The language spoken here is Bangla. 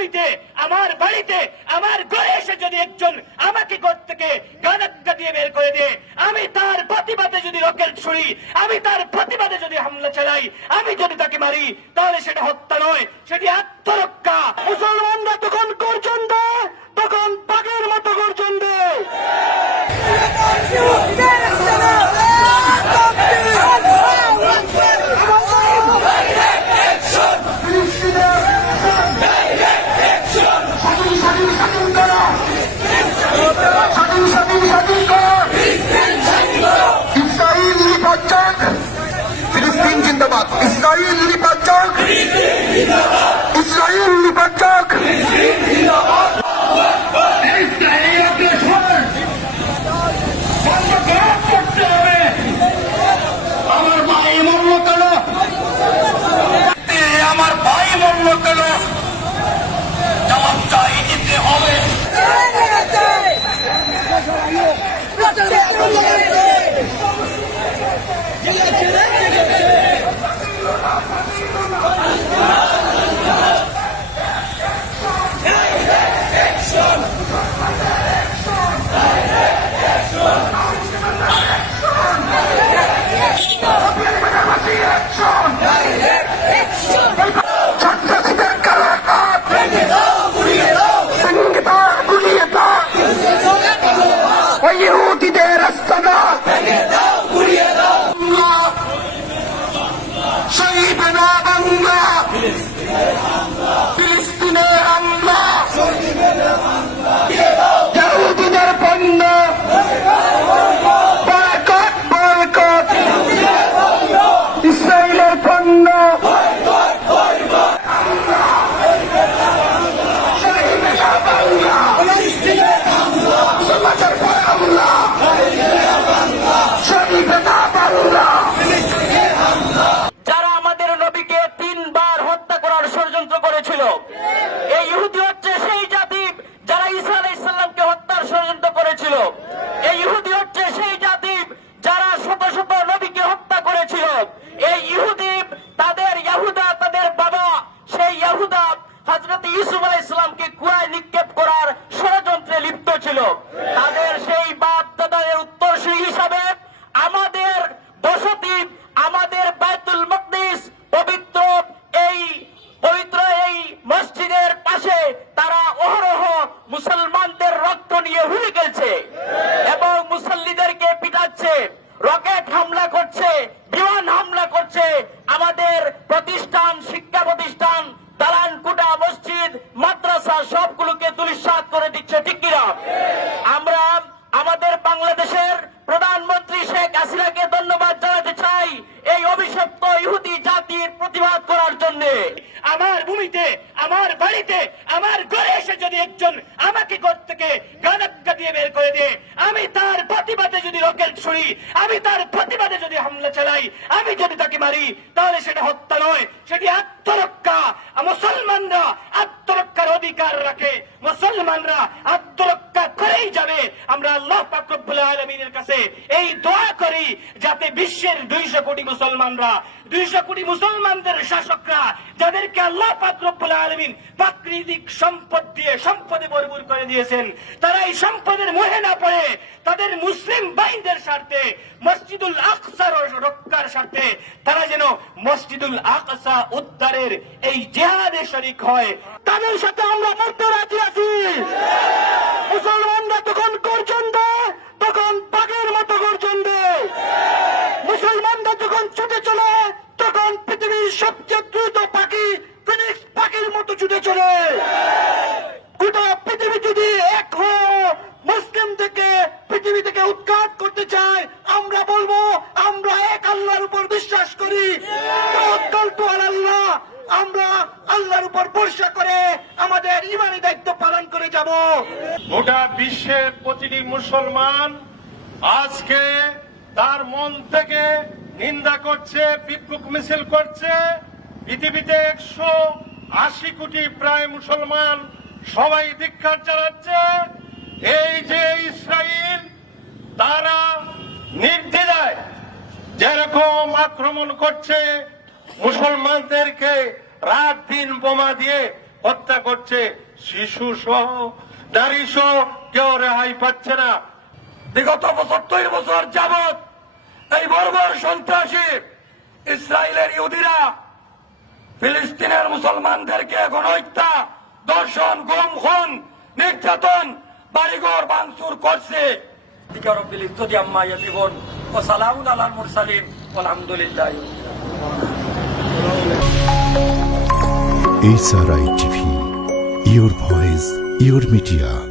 ভূমিতে, আমার বাড়িতে, আমার ঘরে এসে যদি একজন আমাকে ঘর থেকে গানাক্কা দিয়ে বের করে দেয়, আমি তার প্রতিবাদে যদি রকেট ছুড়ি, আমি তার প্রতিবাদে যদি হামলা চালাই, আমি যদি তাকে মারি, তাহলে সেটা হত্যা নয়, সেটি আত্মরক্ষা। মুসলমানরা তখন গর্জন দেয়, তখন বাঘের মতো গর্জন দেয়। ফিলিস্তিন জিন্দাবাদ, ইসরায়েল নিপাতক, ইসরায়েল নিপাতক। আমার ভাই মরল কেন? আমার ভাই মরল কেন? জবাব চাই দিতে হবে। ইহুদিদের রাস্তাটা শহীদনা বাংলা, ফিলিস্তিনের হামলা, ইহুদিদের পণ্য বয়কট, বয়কট, ইসরায়েলের পণ্য যারা আমাদের নবীকে 3 বার হত্যা করার ষড়যন্ত্র করেছিল, এই ইহুদি হচ্ছে সেই জাতি যারা ঈসা আলাইহিস সালামকে হত্যার ষড়যন্ত্র করেছিল। এই ইহুদি হচ্ছে সেই জাতি যারা শত শত নবীকে হত্যা করেছিল। এই ইহুদি তাদের ইয়াহুদা, তাদের বাবা সেই ইয়াহুদা হযরত ইউসুফ আলাইহিস সালামকে কুয়ায় নিক্ষেপ করার ষড়যন্ত্রে লিপ্ত ছিল। তাদের সেই বাপ দাদাদের উত্তরসূরি হিসাবে আমাদের বসতি, আমাদের বাইতুল মাকদিস পবিত্র এই মসজিদের পাশে তারা অহরহ মুসলমানদের রক্ত নিয়ে হুড়ে গেছে এবং মুসল্লিদেরকে পিটাচ্ছে, রকেট হামলা করছে, বিমান হামলা করছে, আমাদের প্রতিষ্ঠান, শিক্ষা প্রতিষ্ঠান, দালান কোটা, মসজিদ, মাদ্রাসা সবগুলোকে ধূলিসাৎ করে দিচ্ছে। ঠিক কিনা? আমরা আমাদের বাংলাদেশের প্রধানমন্ত্রী শেখ হাসিনাকে ধন্যবাদ জানাতে চাই এই অভিশপ্ত ইহুদি জাতির প্রতিবাদ করার জন্য। আমার ভূমিতে, আমার বাড়িতে, আমার ঘরে এসে যদি একজন আমাকে ঘর থেকে গানাক্কা দিয়ে বের করে দেয়, আমি তার প্রতিবাদে যদি রকেট ছুড়ি, আমি তার প্রতিবাদে যদি হামলা চালাই, আমি যদি তাকে মারি, তাহলে সেটা হত্যা নয়, সেটি আত্মরক্ষা। মুসলমানরা আত্মরক্ষার অধিকার রাখে, মুসলমানরা আত্মরক্ষা করেই যাবে। আমরা আল্লাহ পাক রব্বুল আলামিনের কাছে এই দোয়া করি যাতে বিশ্বের 200 কোটি মুসলমানরা, 200 কোটি মুসলমানদের শাসকরা, যাদেরকে আল্লাহ পাক রব্বুল আলামিন প্রাকৃতিক সম্পদ দিয়ে সম্পদে ভরপুর করে দিয়েছেন, তারা এই সম্পদের মোহে না পড়ে তাদের মুসলিম ভাইদের স্বার্থে, মসজিদুল আকসার রক্ষার স্বার্থে তারা যেন মসজিদুল আকসা উদ্ধারের এই জিহাদে শরীক হয়। তাদের সাথে আমরা মরতে রাজি আছি। মুসলমানরা তখন গর্জন দেয়, তখন বাঘের মতো গর্জন দেয়। মুসলমানরা যখন ছুটে চলে, তখন পৃথিবীর সবচেয়ে দ্রুত পাখি ফিনিক্স পাখির মতো ছুটে চলে। গোটা পৃথিবী যদি এক মুসলিম থেকে পৃথিবী থেকে উৎখাত করতে চায়, আমরা বলবো আমরা এক আল্লাহর উপর বিশ্বাস করি। আল্লাহ, আমরা আল্লাহর উপর ভরসা করে আমাদের ইমানি দায়িত্ব পালন করে যাব। গোটা বিশ্বের প্রতিটি মুসলমান আজকে তার মন থেকে নিন্দা করছে, বিক্ষোভ মিছিল করছে। পৃথিবীতে 180 কোটি প্রায় মুসলমান সবাই ধিক্কার চালাচ্ছে। এই যে ইসরায়েল, তারা নির্দ্বিধায় যেরকম আক্রমণ করছে, মুসলমানদেরকে রাত দিন বোমা দিয়ে হত্যা করছে, শিশু সহ নারী সহ কেউ রেহাই পাচ্ছে না। বিগত ৭৫ বছর যাবৎ এই বর্বর সন্ত্রাসী ইসরায়েলের ইহুদিরা ফিলিস্তিনের মুসলমানদেরকে গণহত্যা, দর্শন, গুম, খুন, নির্যাতন, বাড়িঘর ভাঙচুর করছে। রব্বিল ইজ্জতি আম্মা ইয়াসিফুন ওয়া সালামুন আলাল মুরসালিন আলহামদুলিল্লাহ। SRI TV, your voice, your media.